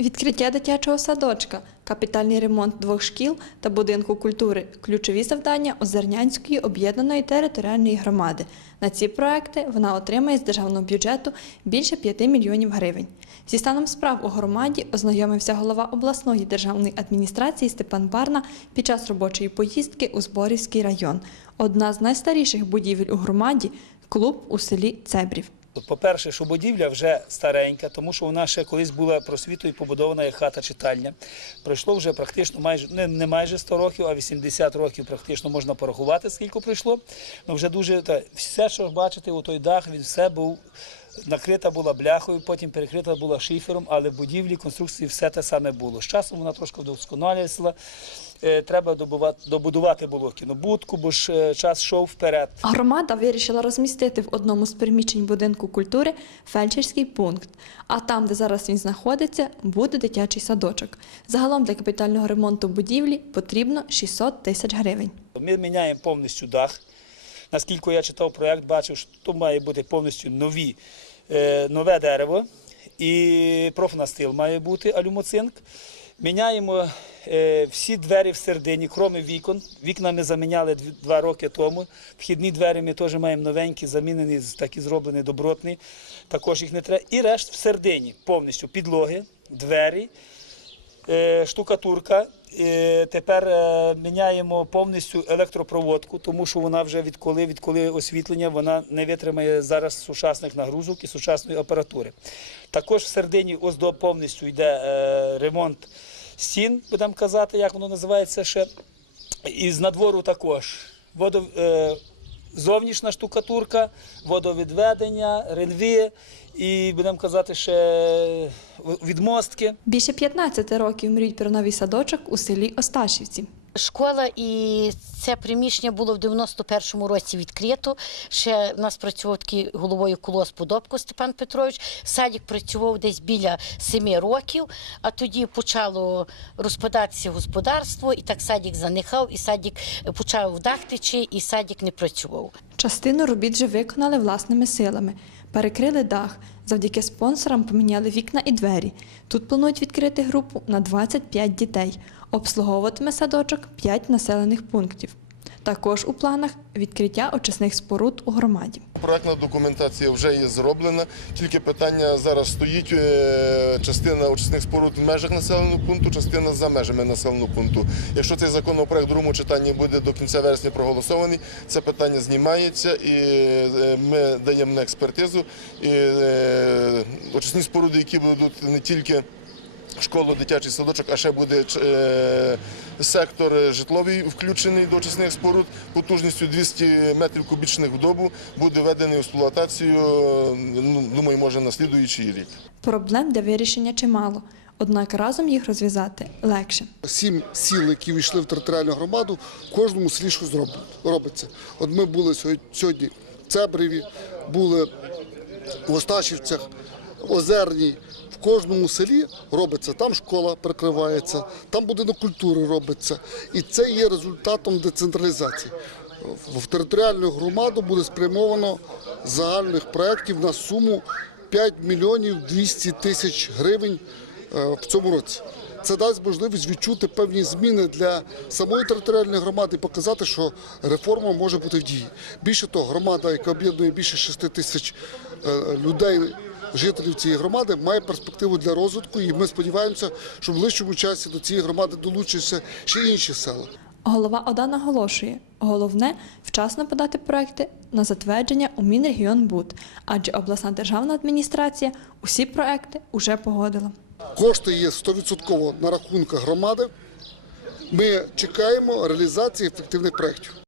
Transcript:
Відкриття дитячого садочка, капітальний ремонт двох шкіл та будинку культури ключові завдання Озернянської об'єднаної територіальної громади. На ці проекти вона отримає з державного бюджету більше 5 мільйонів гривень. Зі станом справ у громаді ознайомився голова обласної державної адміністрації Степан Барна під час робочої поїздки у Зборівський район. Одна з найстаріших будівель у громаді клуб у селі Цебрів. По-перше, що будівля вже старенька, тому що вона ще колись була просвітою побудована як хата читальня. Пройшло вже практично майже не, не майже 100 років, а 80 років практично можна порахувати, скільки пройшло. Ну вже дуже та, все, що бачите, у той дах, він все був. Накрита була бляхою, потім перекрита була шифером, але в будівлі, конструкції все те саме було. З часом вона трошки вдосконалювалася. Е, Треба добудувати було кінобудку, бо ж е, час йшов вперед. Громада вирішила розмістити в одному з приміщень будинку культури фельдшерський пункт. А там, де зараз він знаходиться, буде дитячий садочок. Загалом для капітального ремонту будівлі потрібно 600 тисяч гривень. Ми міняємо повністю дах. Наскільки я читав проєкт, бачив, що тут має бути повністю нові, е, нове дерево і профнастил має бути алюмоцинк. Міняємо е, всі двері всередині, крім вікон. Вікна ми заміняли два роки тому. Вхідні двері ми теж маємо новенькі, замінені, такі зроблені добротні. Також їх не треба. І решт всередині повністю підлоги, двері, е, штукатурка. Е, Тепер міняємо повністю електропроводку, тому що вона вже відколи, відколи освітлення вона не витримає зараз сучасних нагрузок і сучасної апаратури. Також всередині ось до повністю йде ремонт стін, будемо казати, як воно називається ще. І з надвору також. Водо, е, зовнішня штукатурка, водовідведення, рельві і будемо казати ще відмостки. Більше 15 років мріють про новий садочок у селі Осташівці. Школа і це приміщення було в 91-му році відкрито. Ще в нас працював такий головою колос Подобко Степан Петрович. Садик працював десь біля семи років, а тоді почало розпадатися господарство, і так садик занихав, і садик почав в дах течі, і садик не працював. Частину робіт вже виконали власними силами. Перекрили дах. Завдяки спонсорам поміняли вікна і двері. Тут планують відкрити групу на 25 дітей. Обслуговуватиме садочок 5 населених пунктів. Також у планах відкриття очисних споруд у громаді. Проектна документація вже є зроблена. Тільки питання зараз стоїть е, частина очисних споруд в межах населеного пункту, частина за межами населеного пункту. Якщо цей законопроект в другому читанні буде до кінця вересня проголосований, це питання знімається і е, ми даємо на експертизу. І е, очисні споруди, які будуть не тільки школу, дитячий садочок, а ще буде е, сектор житловий включений до очисних споруд потужністю 200 метрів кубічних в добу, буде введений в експлуатацію, ну, думаю, може на слідуючий рік. Проблем для вирішення чимало, однак разом їх розв'язати легше. Сім сіл, які війшли в територіальну громаду, в кожному селі щось робиться. От ми були сьогодні- сьогодні в Цебреві, були в Осташівцях, в Озерній. В кожному селі робиться, там школа прикривається, там будинок культури робиться. І це є результатом децентралізації. В територіальну громаду буде спрямовано загальних проєктів на суму 5 мільйонів 200 тисяч гривень е, в цьому році. Це дасть можливість відчути певні зміни для самої територіальної громади і показати, що реформа може бути в дії. Більше того, громада, яка об'єднує більше 6 тисяч е, людей, жителів цієї громади, має перспективу для розвитку. І ми сподіваємося, що в ближчому часі до цієї громади долучаться ще інші села. Голова ОДА наголошує, головне вчасно подати проекти на затвердження у Мінрегіонбуд, адже обласна державна адміністрація усі проекти уже погодила. Кошти є 100% на рахунках громади. Ми чекаємо реалізації ефективних проєктів.